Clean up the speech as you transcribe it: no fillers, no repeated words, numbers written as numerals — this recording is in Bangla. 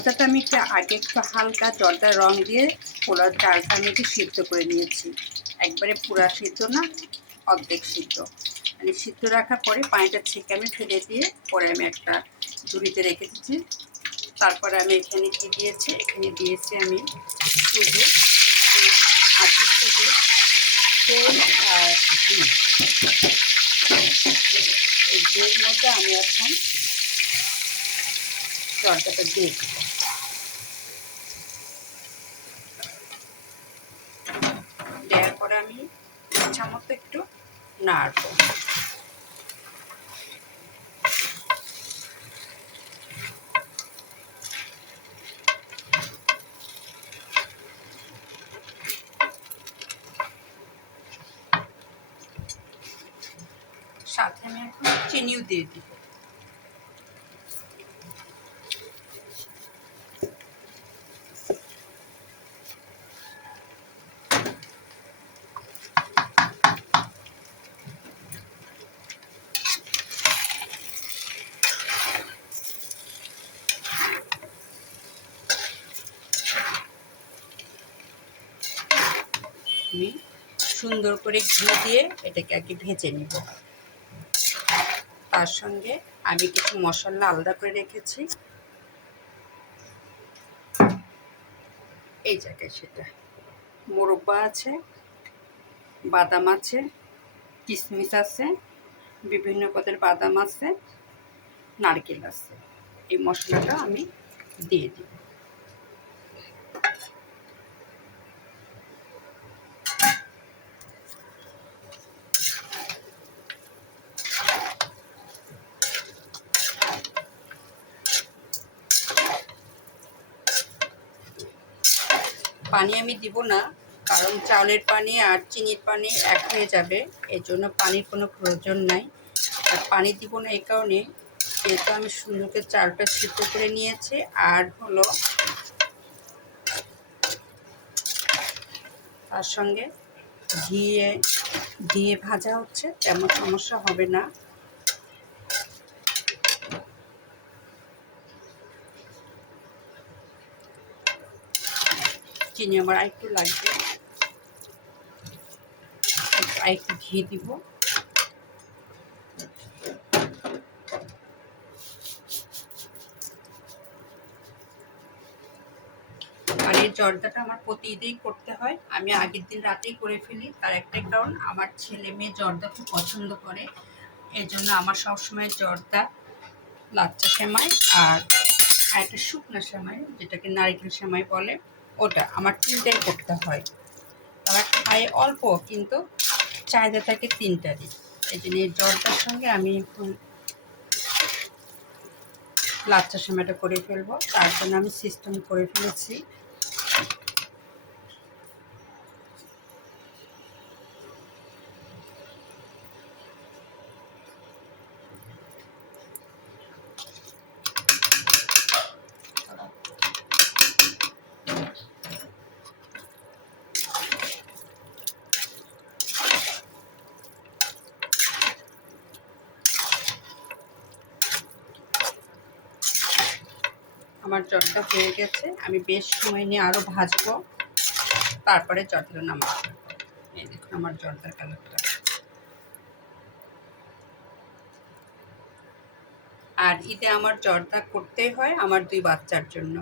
জর্দাটা আমি একটু হালকা জর্দার রং দিয়ে পোলার চালটা আমি একটু সিদ্ধ করে নিয়েছি। একবারে পুরা সিদ্ধ না, অর্ধেক সিদ্ধ। মানে সিদ্ধ রাখার পরে পানিটা ছেঁকে আমি ফেলে দিয়ে পরে আমি একটা ঝুড়িতে রেখে দিচ্ছি। তারপরে আমি এখানে কি দিয়েছি, এখানে দিয়েছি আমি শুধু আটা থেকে তেল আর ঘি। এই ঘিয়ের মধ্যে আমি এখন জর্দাটা দিয়ে দেব। দেওয়ার পরে আমি ইচ্ছা মতো একটু নাড়ব। সাথে আমি এখন চিনিও দিয়ে দিব। আমি সুন্দর করে ঘি দিয়ে এটাকে আগে ভেজে নিব। তার সঙ্গে আমি কিছু মশলা আলাদা করে রেখেছি। এই জায়গায় সেটা মোরব্বা আছে, বাদাম আছে, কিশমিশ আছে, বিভিন্ন পদের বাদাম আছে, নারকেল আছে। এই মশলাটা আমি দিয়ে দিব। পানি আমি দিব না, কারণ চাউলের পানি আর চিনির পানি এক হয়ে যাবে, এর জন্য পানির কোনো প্রয়োজন নাই। আর পানি দিব না এই কারণে, যেহেতু আমি সুন্দর করে চালটা সিদ্ধ করে নিয়েছি আর হলো তার সঙ্গে ঘিয়ে ভাজা হচ্ছে, তেমন সমস্যা হবে না। চিনি আমার আরেকটু লাগবে, আরেকটু ঘি দিব। আর এই জর্দাটা আমার প্রতিদিনই করতে হয়, আমি আগের দিন রাতেই করে ফেলি। তার একটাই কারণ, আমার ছেলে মেয়ে জর্দা খুব পছন্দ করে, এই জন্য আমার সবসময় জর্দা, লাচ্চা সেমাই আর একটা শুকনা সেমাই, যেটাকে নারিকেল সেমাই বলে, ওটা আমার তিনটাই করতে হয়। তারা খায় অল্প, কিন্তু চাহিদা থাকে তিনটারই। এই জন্য এই জর্দার সঙ্গে আমি এখন লাচ্চা সেমাইটা করে ফেলবো। তার জন্য আমি সিস্টেম করে ফেলেছি। আমার জর্দা হয়ে গেছে, আমি বেশ সময় নিয়ে আরও ভাজবো, তারপরে জর্দাটা নামাবো। এই দেখুন আমার জর্দার কালারটা। আর ঈদে আমার জর্দা করতেই হয় আমার 2 বাচ্চার জন্য।